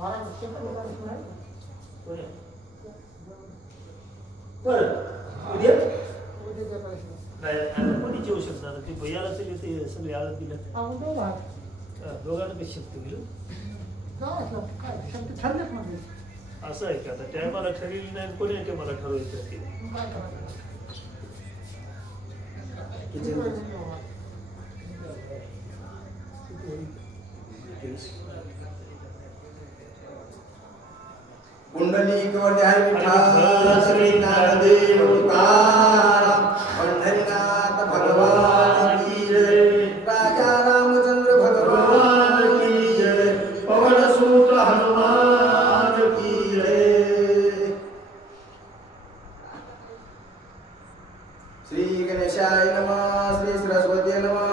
उद्या कोणी जेवू शकणार ते भैयाला तरी ते सगळे आळत दिलं दोघांना कशी शक्ती दिलं असं आहे का आता टायमाला ठरवली नाही कोणी टायमाला ठरवायचं कुंडलिक वड्याय विठ्ठल श्री ज्ञानदेव तुकाराम पंढरीनाथ भगवान की जय राजा रामचंद्र भगवान की जय पवन सुत हनुमान की जय श्री गणेशाय नमः श्री सरस्वती नमः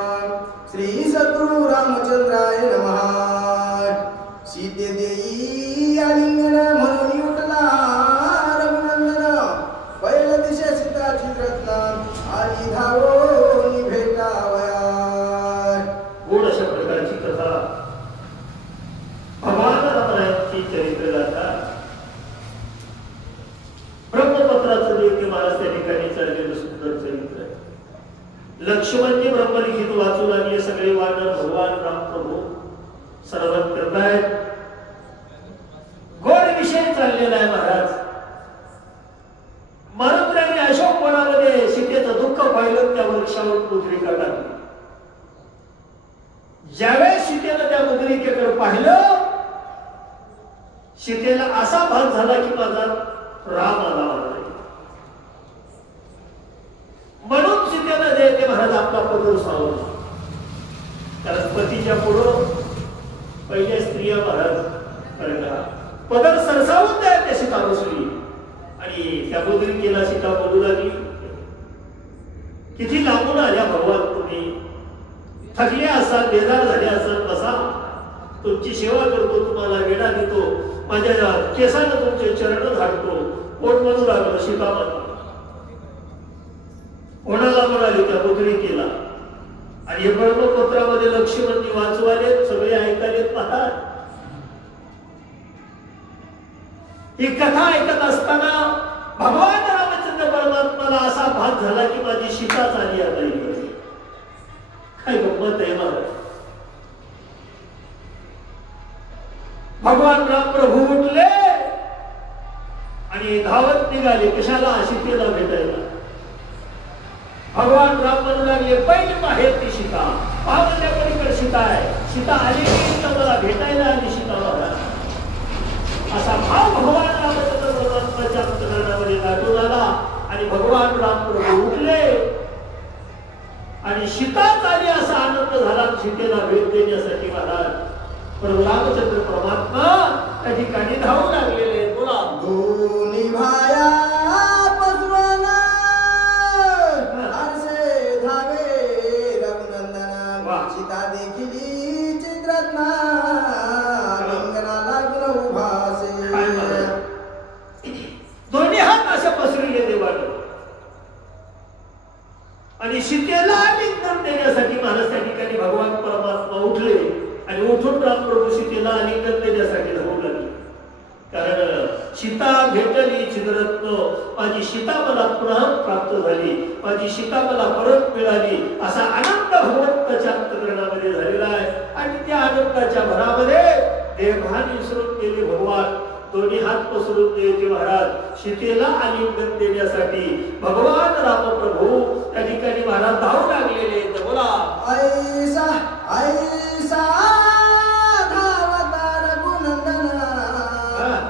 श्री सद्गुरु रामचंद्राय नमः सीते देई आलिंगन म्हणून उठला रघुनंदन पहिल दिशा सीताची रत्न आली धावून भेटावया गोड अशा प्रकारची कथा भगवान रामाची चरित्र गाथा ब्रह्मपत्राचं देव महाराज त्या ठिकाणी चाललेलं सुंदर चरित्र आहे लक्ष्मणजी ब्रह्मलिखित वाचू लागले सगळे वानर भगवान राम प्रभू सर्वत करतायत गोड विषय चाललेला आहे महाराज मरुद्राने अशोक वनामध्ये सीतेचं दुःख पाहिलं त्या वृक्षावर मुद्रिका टाकली ज्यावेळेस सीतेनं त्या मुद्रिकेकडे पाहिलं सीतेला असा भाग झाला की माझा राम आला म्हणून सीतेनं ते महाराज आपला पदर सावरला कारण पतीच्या पुढं पहिल्या स्त्रिया महाराज पदर सरसावून द्या त्या सीता बसली आणि त्या मुद्रिकेला सीता बोलू लागली किती लांबून आल्या भगवान तुम्ही थकले असाल बेजार झाले असाल बसा तुमची सेवा करतो तुम्हाला वेळा देतो माझ्या केसानं तुमचे चरण झाडतो पोट म्हणू लागलं सीता माता कोणाला म्हणाली त्या मुद्रिकेला आणि हे ब्रह्मपत्रामध्ये लक्ष्मणजी वाचवाले सगळे ऐकायलेत पाहतात ही कथा ऐकत असताना भगवान रामचंद्र परमात्माला असा भाग झाला की माझी सीताच आली आता इकडे काय गंमत आहे महाराज भगवान राम प्रभू उठले आणि धावत निघाले कशाला सीतेला भेटायला भगवान राम म्हणू लागले पहिले बाहेर ती सीता पावल्या पलीकडे सीता आहे सीता आली की मला भेटायला आली सीता महाराज असा भाव भगवान रामचंद्र परमात्माच्या अंतःकरणामध्ये दाटून आला आणि भगवान राम प्रभू उठले आणि सीताच आली असा आनंद झाला सीतेला भेट देण्यासाठी महाराज प्रभू रामचंद्र परमात्मा त्या ठिकाणी धावू लागलेले बोला दोन्ही भाया पसवना हर्षे धावे रघुनंदन सीता देखिली चित्ररत्ना लिंगना लागून उभासे दोन्ही हात अशा पसरले देवाने आणि सीतेला आलिंगन देण्यासाठी महाराज त्या ठिकाणी भगवान परमात्मा उठले आणि उठून राम प्रभू सीतेला आलिंगन देण्यासाठी धावू लागले कारण सीता भेटली चित्ररत्न माझी सीता मला पुन्हा प्राप्त झाली माझी सीता मला परत मिळाली असा आनंद भगवंताच्या अंतःकरणामध्ये झालेला आहे आणि त्या आनंदाच्या भरामध्ये देवभान विसरून गेले भगवान दोन्ही हात पसरून द्यायचे महाराज सीतेला आलिंगन देण्यासाठी भगवान रामप्रभू त्या ठिकाणी महाराज धावू लागलेले बोला ऐसा ऐसा धावता रघुनंदन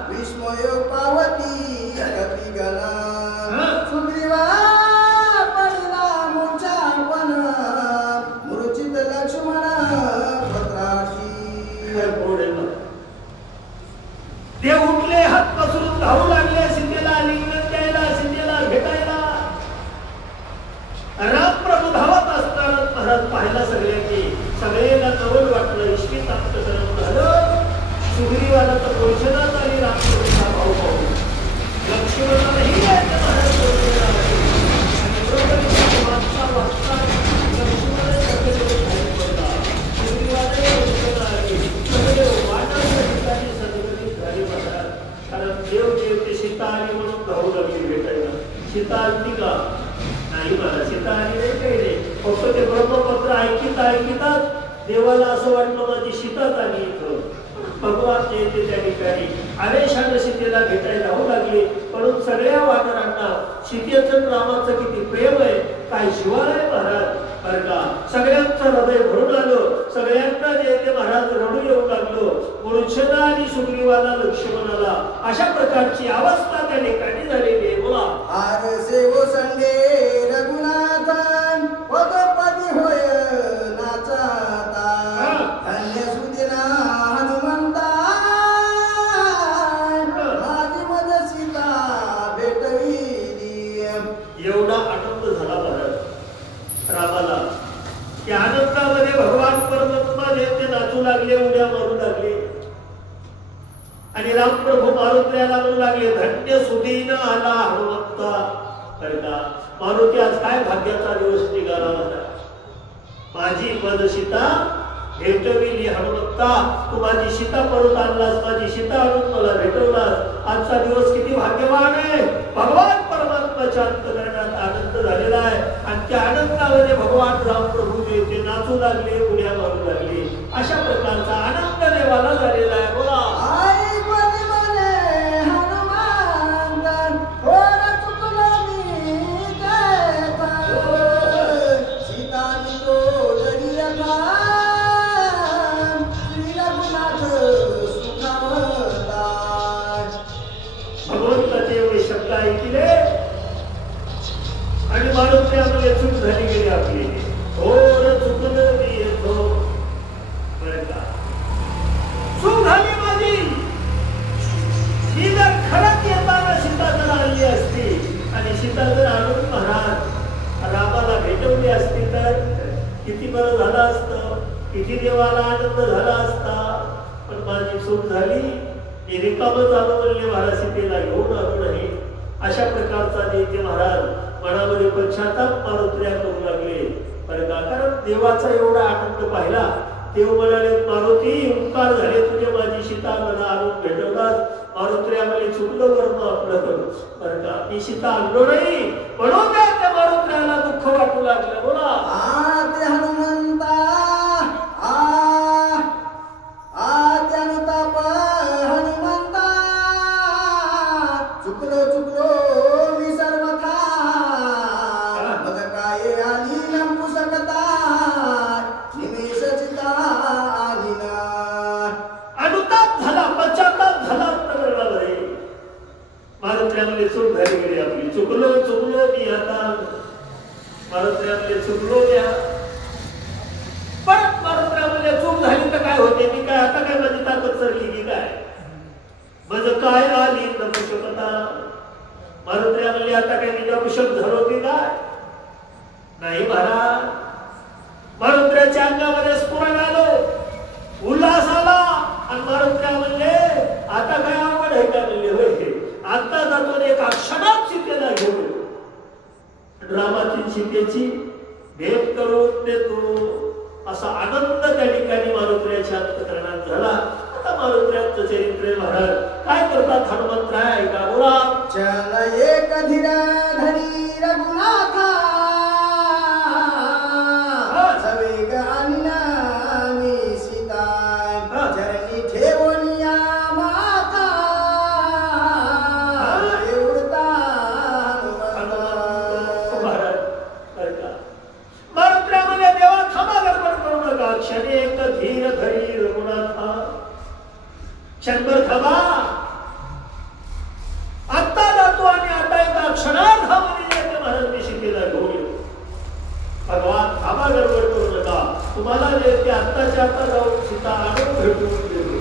विस्मय पावती कपिगणा सुग्रीवा पडला मूर्छा पण मूर्छित लक्ष्मण पत्राची देव उठले हात पसरून धावू लागले सीतेला आलिंगन द्यायला सीतेला भेटायला राम प्रभू धावत असताना महाराज पाहिला सगळ्यांनी सगळ्यांना नवल वाटलं सीता आली का? नाही मला सीता आली नाही, काही नाही. फक्त ते ब्रह्मपत्र ऐकितात देवाला असं वाटलं माझी सीताच आली इथं. भगवान येते त्या ठिकाणी आदेशाने सीतेला भेटायला होऊ लागले. म्हणून सगळ्या वानरांना सीतेचं रामाचं किती प्रेम आहे, काय शिवाय आहे महाराज. बरं का सगळ्यांचं हृदय भरून आलं. सगळ्यांना जे ते महाराज रडू येऊ लागलो. मूर्छना आणि सुग्रीवाला लक्ष्मणाला अशा प्रकारची अवस्था त्या ठिकाणी झालेली आहे. बोला आर सेवो संगे रघुनाथन पदपदी होय नाचाता धन्य सुदिना हनुमंता माझी मज सीता भेटविली. एवढा आनंद झाला महाराज रामाला. त्या आनंदामध्ये भगवान परमात्मा जे ते नाचू लागले, उड्या मारू लागले आणि रामप्रभू मारुतीला म्हणू लागले धन्य सुदीन आला हनुमंता. बरं का मारुती आज काय भाग्याचा दिवस निघाला होता. माझी पद सीता भेटविली हनुमंता. तू माझी सीता परत आणलास, माझी सीता आणून मला भेटवलास. आजचा दिवस किती भाग्यवान आहे. भगवान परमात्माच्या अंतकरणात आनंद झालेला आहे आणि त्या आनंदामध्ये भगवान रामप्रभू ते नाचू लागले, उड्या मारू लागले. अशा प्रकारचा आनंद देवाला झालेला आहे. बोला आई पदी म्हणे हनुमंतन थोर चुकलो मी देता सीता तो जरी श्री रघुनाथ सुखावता. भगवंताचे एवढे शब्द ऐकले आणि मारुतीमध्ये चूक झाली गेली आपली. थोडं चुकलं मी येतो. बरं का चूक झाली माझी. ही जर खरंच येताना सीता जर आणली असती आणि सीता जर आणून महाराज रामाला भेटवली असती तर किती बरं झालं असतं, किती देवाला आनंद झाला असता. पण माझी चूक झाली. मी रिकामं चालू म्हणले महाराज सीतेला घेऊन आलो नाही. अशा प्रकारचा ते महाराज मनामध्ये पश्चाताप मारुत्र्या करू लागले. बरं का कारण देवाचा एवढा आनंद पाहिला. देव म्हणाले मारुती उपकार झाले तुझे, माझी सीता मला आणून भेटवलास. मारुत्र्या म्हणे चुकलं वर्म आपलं करू. बरं का मी सीता आणलो नाही म्हणून त्या मारुत्र्याला दुःख वाटू लागलं. बोला आते हनुमंता आते अनुताप हनुमंता चुकलो मी सर्वथा मग काय आली नंपू सकता निमेष चिता आली ना. अनुताप झाला, पश्चाताप झाला अंतकरणामध्ये. मारुत्र्यामध्ये चूक झाली गेली आपली. चुकलो मी आता. मारुत्र्यामध्ये चुकलो मी. परत मारुत्र्यामध्ये चूक झाली तर काय होते. मी काय आता काय माझी ताकद सरली की काय. माझं काय आली नपुषकता. मारुत्र्यामध्ये आता काय मी नपुषक झालो की काय. नाही महाराज. मारुत्र्याच्या अंगामध्ये स्फुरण आलं, उल्हास आला आणि मारुत्र्या म्हणले आता काय आवड आहे का म्हणले. होय आता जातो एका क्षणात सीतेला घेऊन रामाची सीतेची भेट करून देतो. असा आनंद त्या ठिकाणी मारुत्र्याच्या अंतकरणात झाला. आता मारुत्र्याचं चरित्र महाराज काय करतात हनुमंतराय का. बोला चल एक धीर धरी रघुनाथा सवेग अन्नानी सीता चरणी ठेवनिया माता एवढता मारुत्र्यामध्ये देवा थांबा, गडबड करू नका. क्षण एक धीर धरी रघुनाथा. क्षणभर थांबा. आता जातो आणि आता एका क्षणात महाराज मी सीतेला घेऊन येतो. भगवान थांबा, गडबड करू नका. तुम्हाला जे ते आत्ताच्या आता जाऊन सीता आणून भेटून देतो.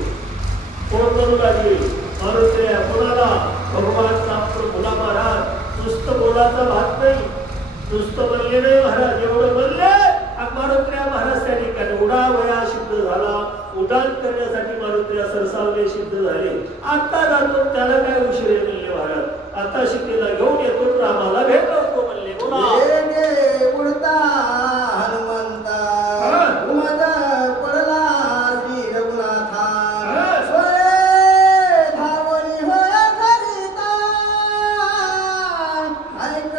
कोण करू लागले मारुत्र्या. कोणाला भगवान रामप्रभूला. महाराज नुसतं बोलाचा भात नाही, नुसतं म्हणले नाही महाराज. एवढं म्हणले मारुत्र्या महाराज त्या ठिकाणी उडावया सिद्ध झाला. उड्डाण करण्यासाठी मारुत्र्या सरसावले सिद्ध झाले. आता जातो त्याला काय उशीर म्हणले महाराज. आता सीतेला घेऊन येतो, रामाला भेटवतो म्हणले. उडता हनुमंता उमद पडला श्री रघुनाथा सोय धावणी होय धरिता ऐक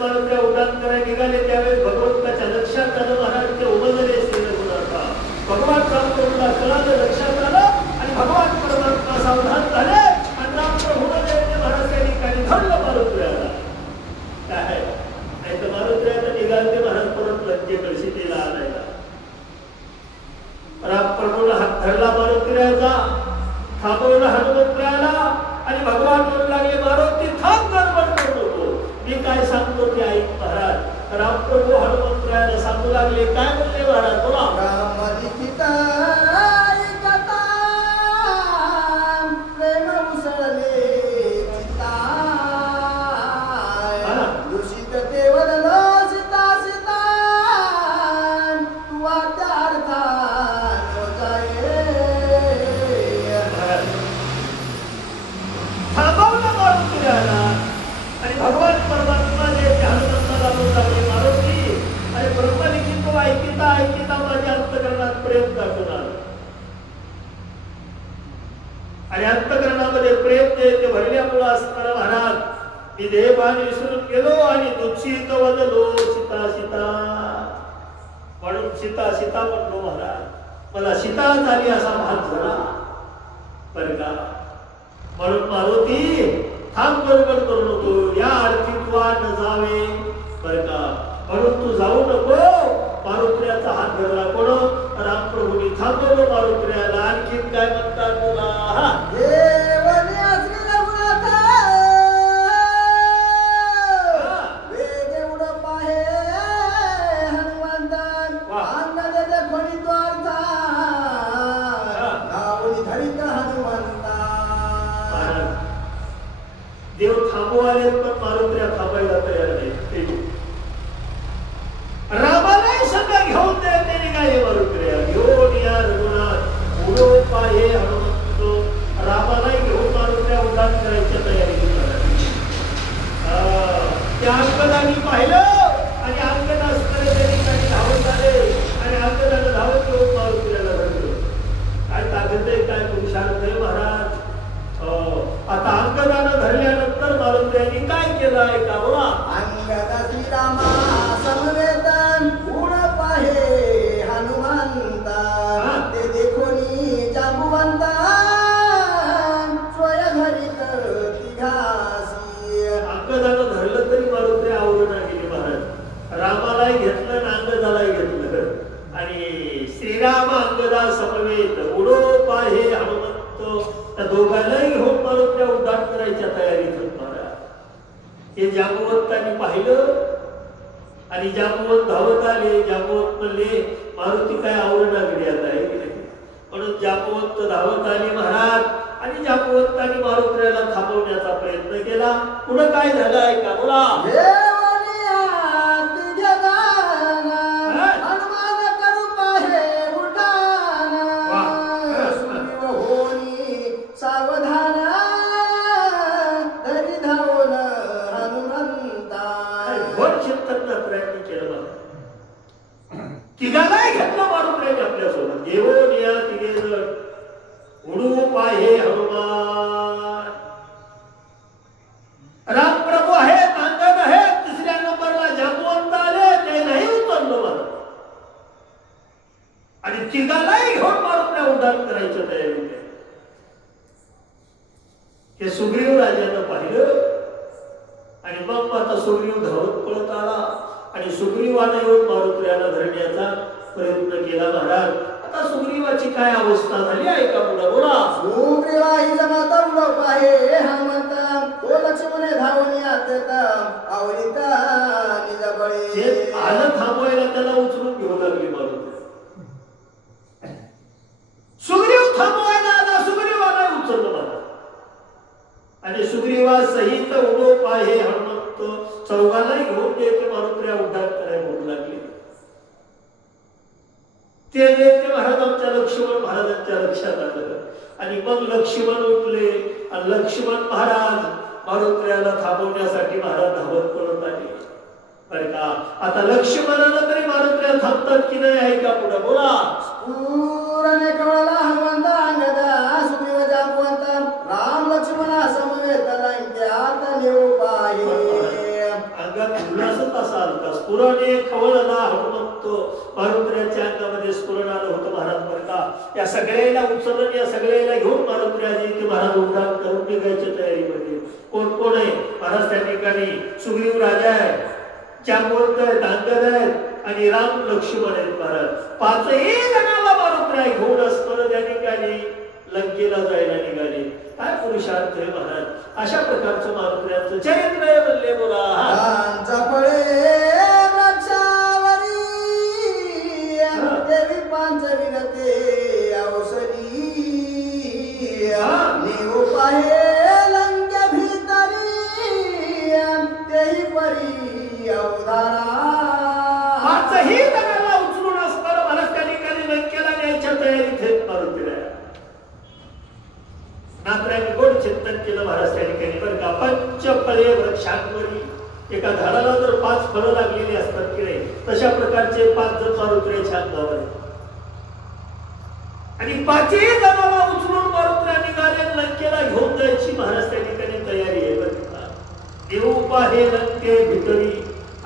मारुत्र्या उड्डाण करायला निघाले त्यावेळेस भगवंताच्या लक्षात आलं महाराज ते उमलले श्रीरघुनाथा. भगवान रामप्रभूला कळालं, लक्षात आलं आणि भगवान परमात्मा सावधान झाले आणि रामप्रभू महाराज त्या ठिकाणी धरलं मारुत्र्याला. काय नाही तर मारुत्र्याला निघाले महाराज परत लंकेकडे सीतेला आणायला. रामप्रभूला हात धरला मारुत्र्याचा, थांबवलं हनुमंतरायाला आणि भगवान म्हणू लागले मारुती थांब, गडबड करू नको, मी काय सांगतो ते ऐक महाराज. रामप्रभू हनुमंतरायाला सांगू लागले, काय म्हणले महाराज बोला. भगवान परमात्मा हनुमंताला बोलू लागले मारुती अरे ब्रह्मलिखित तो ऐकिता ऐकिता माझ्या अंतकरणात प्रेम दाखवून आलं आणि अंतकरणामध्ये प्रेम ते भरल्यामुळे असणारा महाराज मी देहभान विसरून गेलो आणि दुःखित वदलो सीता सीता म्हणून सीता सीता म्हणलो महाराज. मला सीता झाली असा भाग झाला बरं का. म्हणून मारुती थांब, गडबड करू नको, या अर्थी तू न जावे बरं का. म्हणून तू जाऊ नको. मारुत्र्याचा हात धरला कोण? रामप्रभूंनी थांबवलं मारुत्र्याला. आणखीन काय म्हणतात तुला? देव थांबवाले पण मारुत्र्या थांबायला तयार नाही. रामालाही सगळं घेऊन द्यायचे निघाले मारुत्र्या. घेऊन या रघुनाथ उडो पाहे हनुमंत. रामालाही घेऊन मारुत्र्या उड्डाण करायच्या तयारी करतात. त्या अंगदानी पाहिलं आणि अंगद असणारे त्यांनी काही धावत आले आणि अंगदानं धावत घेऊन मारुत्र्याला धरलं. काय ताकद आहे, काय पुरुषार्थ आहे महाराज. आता अंगदानं धरल्यानंतर मारुत्र्यांनी काय केलं आहे का बोला. अंगदा श्रीरामा समवेतन गुण पाहे हनुमंता ते देखोनी जांबुवंता स्वय धरित तिघासी. अंगदानं धरलं तरी मारुत्र्या आवरून गेली महाराज. रामालाही घेतलं आणि अंगदालाही घेतलं आणि श्रीराम अंगदा समवेत उडो पाहे हनुमंत. त्या दोघांनाही घेऊन मारुत्र्या उड्डाण करायच्या तयारीत होत महाराज. हे जांबुवंतांनी पाहिलं आणि जांबुवंत धावत आले. जांबुवंत म्हणले मारुती काय आवरणा घडी आता आहे की नाही. म्हणून जांबुवंत धावत आले महाराज आणि जांबुवंतांनी मारुत्र्याला थांबवण्याचा प्रयत्न केला. पुढं काय झालं आहे का बोला. तिघालाही घेतलं मारुत्र्याने आपल्यासोबत. घेऊन या तिघे जण उडू पाहे हनुमान. रामप्रभू आहेत, अंगद आहेत, तिसऱ्या नंबरला जांबुवंत आले, ते नाही उतरलं मला आणि तिघालाही घेऊन मारुत्र्या उड्डाण करायचं तयारी. हे सुग्रीव राजानं पाहिलं आणि मग आता सुग्रीव धावत पळत आला आणि सुग्रीवाने येऊन मारुत्र्याला धरण्याचा प्रयत्न केला महाराज. आता सुग्रीवाची काय अवस्था झाली आहे का पुढे बोला. सुग्रीवाही जमाता उडप आहे हनुमंत तो लक्ष्मणे धावून आतेता आवरिता निजबळे. जे आलं थांबवायला त्याला उचलून घेऊ लागली मारुत्र्या. सुग्रीव थांबवायला आला, सुग्रीवाला उचललं महाराज आणि सुग्रीवा सहित उडो पाहे हनुमंत चौघालाही घेऊन ते मारुत्र्या उड्डाण करायला होऊ लागले. ते महाराज आमच्या लक्ष्मण महाराजांच्या लक्षात आलं आणि मग लक्ष्मण उठले आणि लक्ष्मण महाराज मारुत्र्याला थांबवण्यासाठी महाराज धावत पडत आले बरं का. आता लक्ष्मणाला तरी मारुत्र्या थांबतात की नाही आहे का पुढे बोला. पूरने कळला हनुमंत अंगदा सुग्रीव जांबुवंत राम लक्ष्मणा समवेत लंक्यात नेऊ पाहे. अंगात उल्हासच असा आलता. स्फुरणे खवळला हनुमंत. मारुतीच्या अंगामध्ये स्फुरण आलं होतं महाराज बरं का. या सगळ्याला उचलून या सगळ्याला घेऊन मारुतीराजे ते महाराज उड्डाण करून निघायच्या तयारीमध्ये. कोण कोण आहे महाराज त्या ठिकाणी? सुग्रीव राजा आहे, जांबवंत आहेत, अंगद आहेत आणि राम लक्ष्मण आहेत महाराज. पाचही जणाला मारुतीराय घेऊन असताना त्या ठिकाणी लंकेला जायला निघाले. काय पुरुषार्थ आहे महाराज. अशा प्रकारचं मारुतीरायांचं चरित्र आहे म्हणले. बोला देवी पांचविरते अवसरी नेऊ पाहे लंके भीतरी तेही परी अवधारा. पाचही जणांना उचलून असताना मला त्या ठिकाणी लंकेला न्यायच्या तयारीत आहेत मारुतीराय. नात्रांनी गोड चिंतन केलं महाराज त्या ठिकाणी बरं का. पंचफळे वृक्षांवरी एका झाडाला जर 5 फळं लागलेली असतात की नाही तशा प्रकारचे 5 जण मारुतीरायच्या अंगावर आहेत. आणि 5ही जणाला उचलून मारुतीराय निघाले. लंकेला घेऊन जायची महाराज त्या ठिकाणी तयारी आहे बरं का. देऊ पाहे लंके भितरी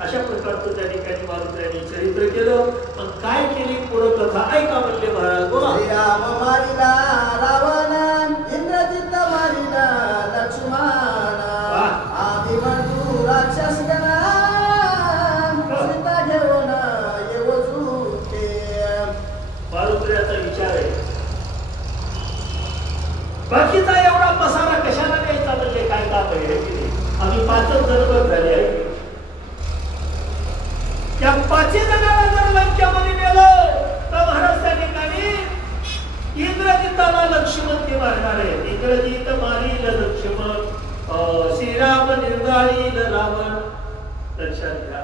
अशा प्रकारचं त्या ठिकाणी मारुतीरायांनी चरित्र केलं. मग काय केली पुढं कथा ऐका म्हणले महाराज. बोला. श्रीराम मारिला रावण, इंद्रजित मारिला लक्ष्मण, आम्ही म्हणू राक्षस गणा सीता घेऊन येऊ झुके. मारुतीरायाचा विचार आहे बाकीचा एवढा पसारा कशाला द्यायचा म्हणजे काय काम आहे की नाही. आम्ही 5च जण झाले आहे. त्या 5ही जणांना जर लंकेमध्ये नेलं तर महाराज त्या ठिकाणी इंद्रजिताला लक्ष्मण ते मारणार आहे. इंद्रजित मारील लक्ष्मण, श्रीराम निर्दाळील रावण. लक्षात घ्या.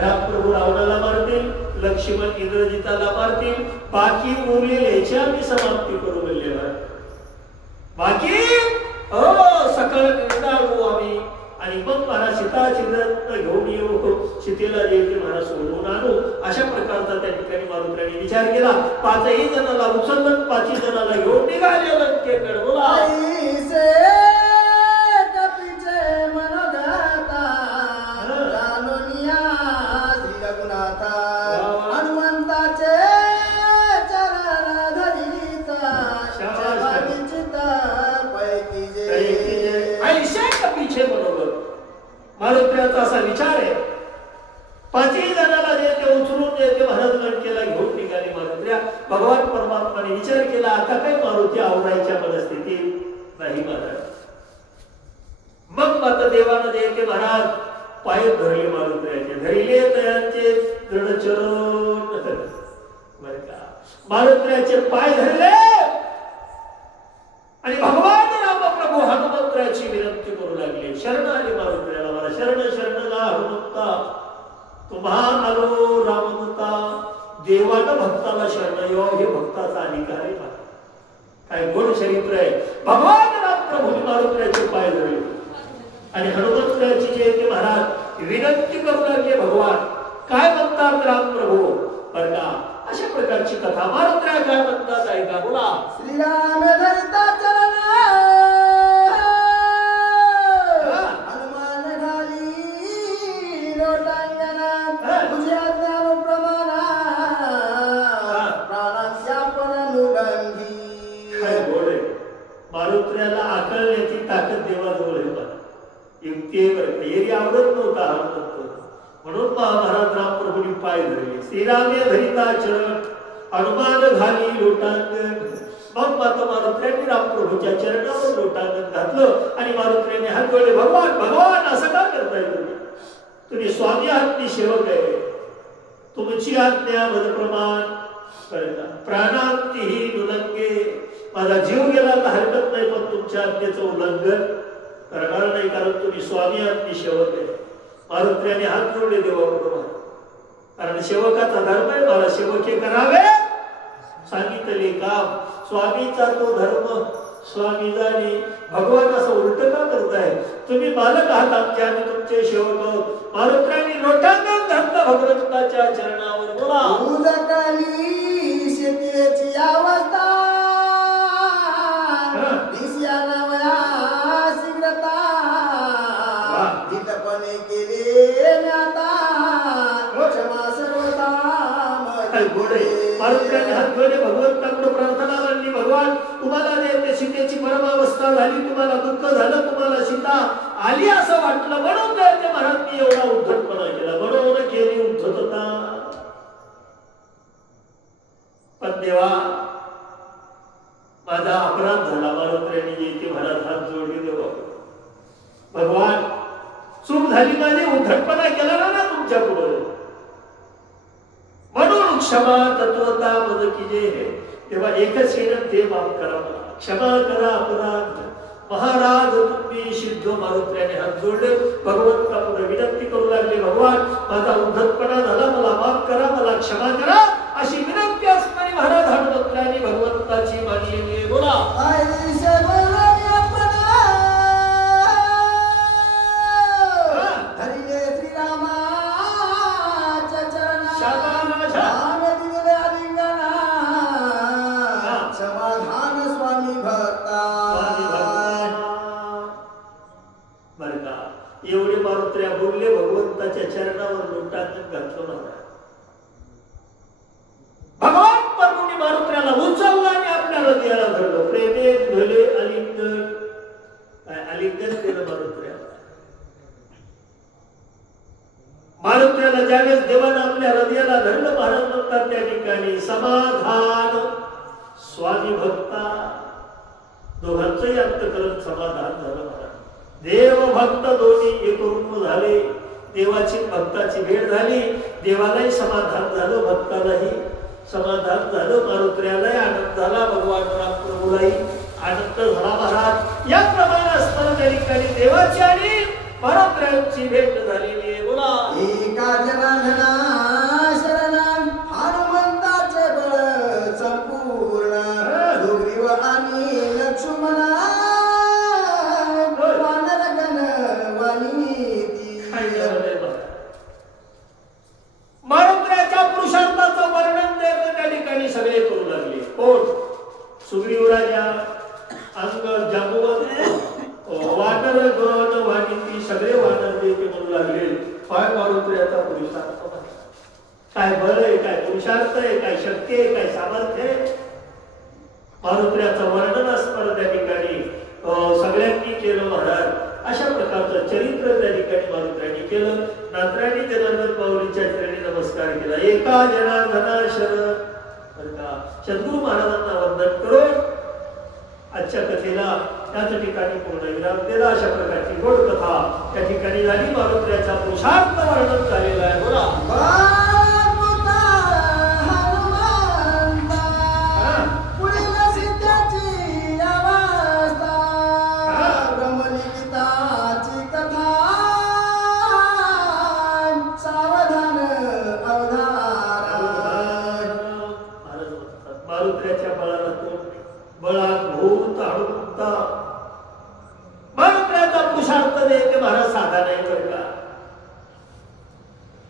राम प्रभू रावणाला मारतील, लक्ष्मण इंद्रजिताला मारतील. बाकी उरलेल्याची आम्ही समाप्ती करू म्हणले. बाकी सकळ निर्दाळू आम्ही आणि मग महाराज सीताची घेऊन येऊ, सीतेला जे ते महाराज सोडवून आणू. अशा प्रकारचा त्या ठिकाणी मारुतीरायांनी विचार केला. 5ही जणाला उचललं, 5ही जणाला घेऊन निघाले लंकेकडे. बोला. हनुमंताचे चरण धरिता ऐशा कपीचे बरोबर मारुतीरायाचा असा विचार आहे. 5ही जणाला जे ते उचलून जे ते महाराज लंकेला घेऊन निघाले मारुतीराय. भगवान परमात्माने विचार केला आता काय मारुती आवरायच्या परिस्थितीत नाही महाराज. मग माता देवानं जे ते महाराज पाय धरले मारुतीरायाचे, धरले तयांचे दृढचरण बरं का. मारुतीरायाचे पाय धरले आणि भगवान रामप्रभू हनुमंतरायाची विनंती करू लागले. शरण आले मारुतीरायाला. मला शरण शरण गा हनुमंता, तुम्हा आलो रामदूता. देवानं भक्ताला शरण यावं हे भक्ताचा अधिकार आहे. काय गोड चरित्र आहे. भगवान रामप्रभूंनी मारुतीरायाचे पाय धरले आणि हनुमंतरायाची जे ते महाराज विनंती करू लागले. भगवान काय म्हणतात रामप्रभू बरं का. अशा प्रकारची कथा मारुतीराय काय म्हणतात ऐका. बोला. श्रीराम धरिता चरण हनुमान घाली लोटांगणा तुझ्या ज्ञानुप्रमाणा प्राणांच्या परनुगंधी. काय गोड आहे. मारुतीरायाला आकलण्याची ताकद देवाजवळ आहे. युक्ती बरं एरी आवडत नव्हता हनुमंत म्हणून महाराज रामप्रभूंनी पाय धरले. श्रीरामे धरिता चरण हनुमान घाली लोटांगण. मग माता मारुतीरायांनी रामप्रभूच्या चरणावर लोटांगण घातलं आणि मारुतीरायांनी हात जोडले. भगवान भगवान असं का करताय तुम्ही. तुम्ही स्वामी आहात, मी सेवक आहे. तुमची आज्ञा मदप्रमाण प्राणांतीही नुलंगे. माझा जीव गेला तर हरकत नाही पण तुमच्या आज्ञेचं उल्लंघन करणार नाही कारण तुम्ही स्वामी आहात, मी सेवक आहे. मारुतीरायांनी हात जोडले देवाबरोबर कारण सेवकाचा धर्म आहे. मला सेवक हे करावे सांगितले काम. स्वामीचा तो धर्म स्वामी जाणे. भगवान असं उलट का करताय. तुम्ही मालक आहात आमचे, आम्ही तुमचे सेवक आहोत. मारुतीरायांनी लोटांगण घातलं भगवंताच्या चरणावर. बोला. उदकाली शेतीची अवस्था दिस्या नवया शीघ्रता हितपणे केले जोडले. मारुतीने हात जोडले, भगवंताकडे प्रार्थना मांडली, भगवान तुम्हाला ते सीतेची परमावस्था झाली, तुम्हाला दुःख झालं, तुम्हाला सीता आली असं वाटलं, म्हणून ते महाराजांनी एवढा उद्धटपणा केला, म्हणून केली उद्धटता. पण देवा माझा अपराध झाला. मारुतीने येते महाराज हात जोडले, देवा भगवान चूक झाली माझी, उद्धटपणा केला ना तुमच्या पुढे, म्हणून क्षमा तत्वता मद कीजे. तेव्हा एकच येणं, ते माफ करा मला, क्षमा करा अपराध. महाराज तुम्ही सिद्ध. मारुतीने हात जोडले, भगवंता पुढे विनंती करू लागले, भगवान माझा उद्धटपणा झाला, मला माफ करा, मला क्षमा करा, अशी विनंती असणारी महाराज हनुमंतांनी भगवंताची मानलेली आहे. बोला एवढे मारुत्र्या बोलले, भगवंताच्या चरणावर लोटांगण घातलं मला. भगवान परमुनी मारुत्र्याला उचललं आणि आपल्या हृदयाला धरलं, प्रेमे धरले, आलिंगन. काय आलिंगन केलं मारुत्र्याला. मारुत्र्याला ज्यावेळेस देवानं आपल्या हृदयाला धरलं, महाराज म्हणतात त्या ठिकाणी समाधान स्वामी भक्ता. दोघांचंही अंतकरण समाधान झालं. महाराज देव भक्त दोन्ही एकरूप झाले, देवाची भक्ताची भेट झाली, देवालाही समाधान झालं, भक्तालाही समाधान झालं, मारुत्र्यालाही आनंद झाला, भगवान राम प्रभूलाही आनंद झाला. महाराज याप्रमाणे असताना त्या ठिकाणी देवाची आणि मारुत्र्यांची भेट झालेली आहे. बोला एका जनार्दना शरण हनुमंताचे बळ संपूर्ण, सुग्रीव आणि लक्ष्मणा मारुत्र्याच्या पुरुषार्थाचं वर्णन देत त्या ठिकाणी सगळे करू लागले. कोण? सुग्रीव राजा, अंग, जांबुवंत, वानर, गण, वाणिती, सगळे वानर देते म्हणू लागले. काय मारुत्र्याचा पुरुषार्थ, काय बळ आहे, काय पुरुषार्थ आहे, काय शक्ती आहे, काय सामर्थ्य आहे. मारुत्र्याचं वर्णन असणार त्या ठिकाणी सगळ्यांनी केलं. महाराज अशा प्रकारचं चरित्र त्या ठिकाणी मारुत्र्यांनी केलं. नाथराणी जनार्दन माऊलींच्या चरणी नमस्कार केला. एका जनार्दना शरण. सद्गुरू महाराजांना वंदन करून आजच्या कथेला त्याच ठिकाणी पूर्ण विराम दिला. अशा प्रकारची गोड कथा त्या ठिकाणी झाली. मारुत्र्याचा पुरुषार्थ वर्णन झालेला आहे. बोला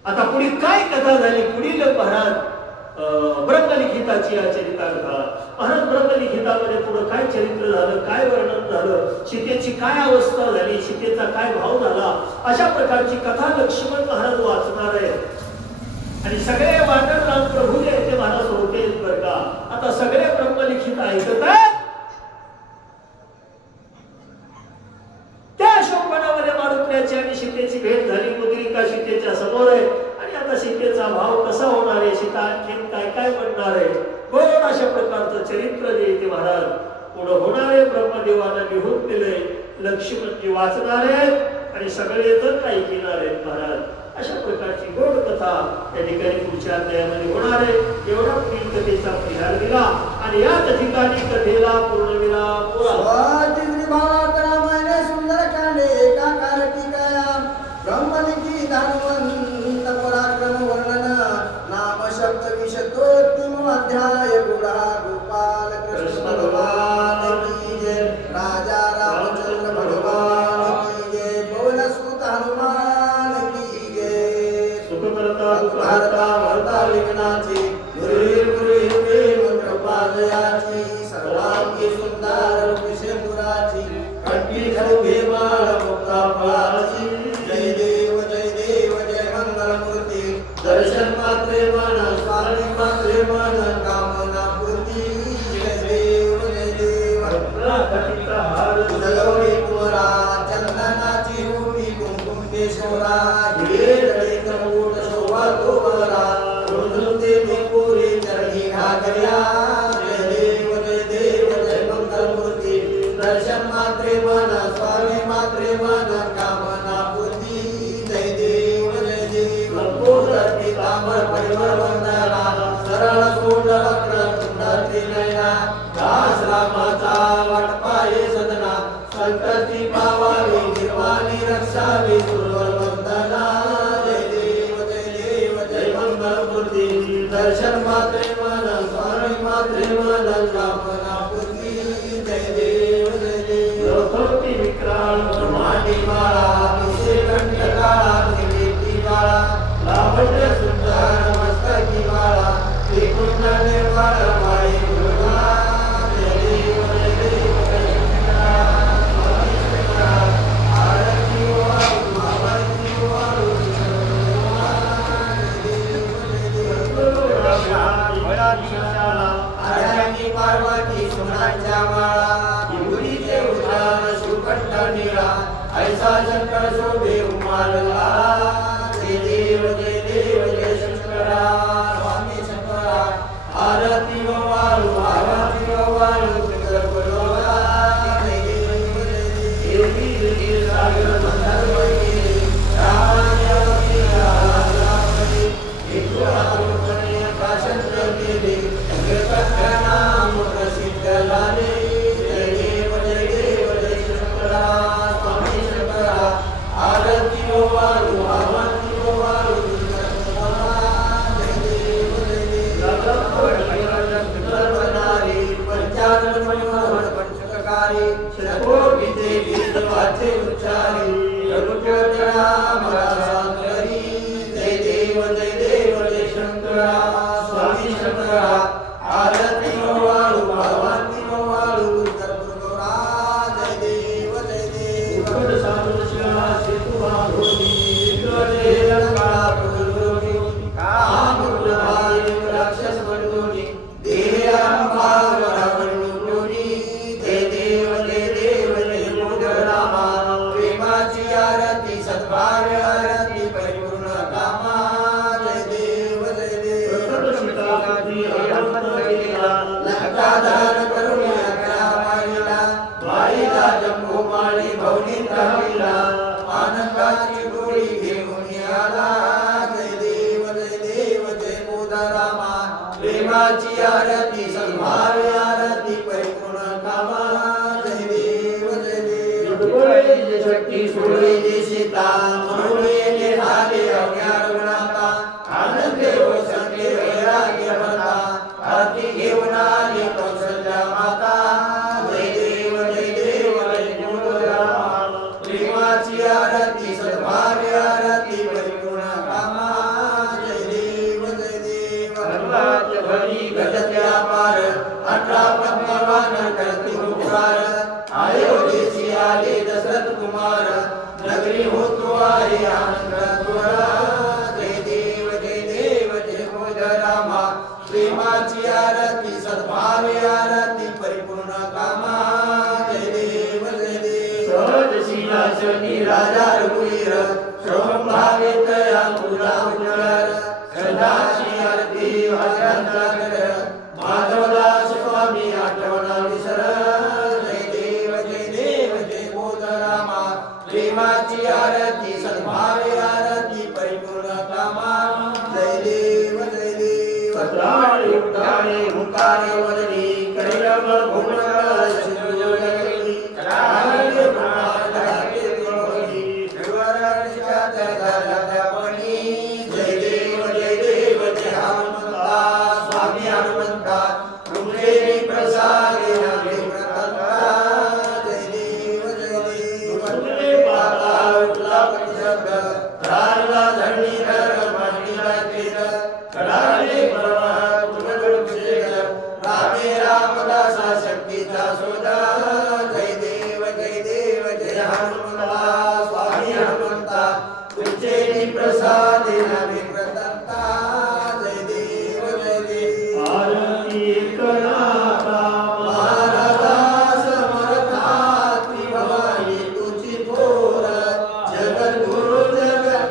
आता पुढे काय कथा झाली. पुढील महाराज ब्रह्मलिखिताची चरिता कथा. महाराज ब्रह्मलिखितामध्ये पुढे काय चरित्र झालं, काय वर्णन झालं, सीतेची काय अवस्था झाली, सीतेचा काय भाव झाला, अशा प्रकारची कथा लक्ष्मण महाराज वाचणार आहेत. आणि सगळे वानर राम प्रभू जे ते महाराज होते बरं का. आता सगळे ब्रह्मलिखित ऐकत आहेत. त्या शोभनामध्ये मारुत्र्याची आणि सीतेची भेट झाली. मुद्रिका सीतेच्या समोर आहे आणि आता सीतेचा भाव कसा होणार आहे, सीता आणखी काय काय बनणार आहे. गोड अशा प्रकारचं चरित्र जे ते महाराज पुढे होणार आहे. ब्रह्मदेवानं लिहून दिले, लक्ष्मणजी वाचणार आहेत आणि सगळे जण ऐकणार आहेत. महाराज अशा प्रकारची गोड कथा त्या ठिकाणी पुढच्या अध्यायामध्ये होणार आहे. एवढा पुढील कथेचा परिहार दिला आणि याच ठिकाणी कथेला पूर्णविराम. सुंदर कांडे एका टीकाया ब्रह्मलिखित हनुमंत पराक्रम वर्णन नाम सप्तविशतोत्तम अध्याय. गुणा गोपाल कृष्ण भगवान की जय. राजा रामचंद्र भगवान की जय. पवन सुत हनुमान की जय. सुखकर्ता दुःखहर्ता भर्ता विघ्नाची प्रेम कृपादयाची. सर्वांगी सुंदर विषयपुराची. कंठी खड्गे माळ मुक्ता फळाची. जय देव जय देव जय मंगलमूर्ती. दर्शन मात्रे मन स्वामी मात्रे बरा हिरे जडे कमूट शोभा तो बरा रुंदुते में पूरी चरणी घागऱ्या जय देव जय मंगल मूर्ती दर्शन मात्रे मन स्वामी मात्रे मन कामना पूर्ती जय देव लंबोदर पीतांबर परिमळ वंदना सरळ सोंड वक्र कुंडली नयना दास रामाचा वाटपाये सदना संकटी पावावी निर्वाणी रक्षावी सुरवर वंदना जय देव जय मंगल मूर्ती दर्शन मात्रे मन स्वामी मात्रे मन कामना पूर्ती जय देव लोकोक्ती विक्राळ ब्रह्मांडी माळा विषय कंठकाळा निवेदी माळा लावण्य सुंदर मस्तकी माळा त्रिकुंड निर्वाळ माळी दुर्गा जय देव जय शंकरा आरती वाळू आरती वाळू आरती पार्वती सुमनांच्या माळा विभूतीचे उद्यान सुकंठ निळा ऐसा शंकर शोभे उमारला जय देव जय शंकरा स्वामी शंकरा आरती वाळू गणपरोवा जय देव देवी सागर मंदार वैरी रामायणी रामावती एकवारुपणे काशंत्र केले नाम प्रसिद्ध झाले जय देव जय शंकरा स्वामी शंकरा आरती वाळू प्रेमाची आरती सद्भावे आरती परिपूर्ण कामा जय देव जय शक्ती सोडवे जे सीता म्हणून येणे झाले अज्ञान गुणाता आनंदे वसंते वैराग्य भरता आरती घेऊन आली कौशल्या माता जय देव जय राम प्रेमाची आरती सद्भावे आरती परिपूर्ण कामा जय देव भरी गजत्या पार 18 पद्मवान करती उपकार अयोध्येची आले दशरथ कुमार नगरी होतो आहे आनंद द्वारा जय देव जय बोध रामा प्रेमाची आरती सद्भावे आरती परिपूर्ण कामा जय देव सहजशीला शनी राजा रघुवीर श्रवण भावे तया तुला उज्ज्वल सदाची आरती वाजंता कर माधवदास स्वामी आठवणा विसर जय देव जय बोध रामा प्रेमाची आरती सद्भावे आरती परिपूर्ण कामा जय देव सत्राळे उठाणे मुखारे वदनी करियमल भूमंडळ सिंधुजगरी कराळे ब्रह्मांडाचे त्रिलोकी त्रिवरांच्या जगदापणी जय देव जय हनुमंता स्वामी हनुमंता तुमचे प्रसादे नामे प्रतंता जय देव तुमचे पाता उठला प्रतिशब्द धारला धरणी धर मांडीला केल कडाळे परवा तुमचे रामे रामदासा शक्तीचा सोदा जय देव जय हनुमंता स्वामी हनुमंता तुमचे प्रसादे नामे प्रतंता जय देव आरती करता महाराज समर्था त्रिभुवनी तुझी थोर जगद्गुरु जगन्नाथ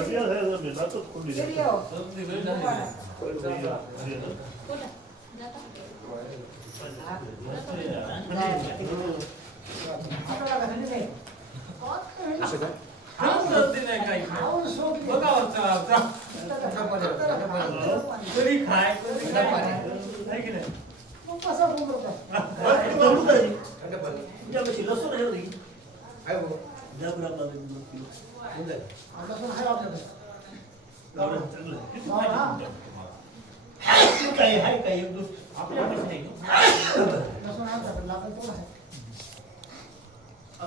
कधी आहे मी जातच खोली लसूण आहे काय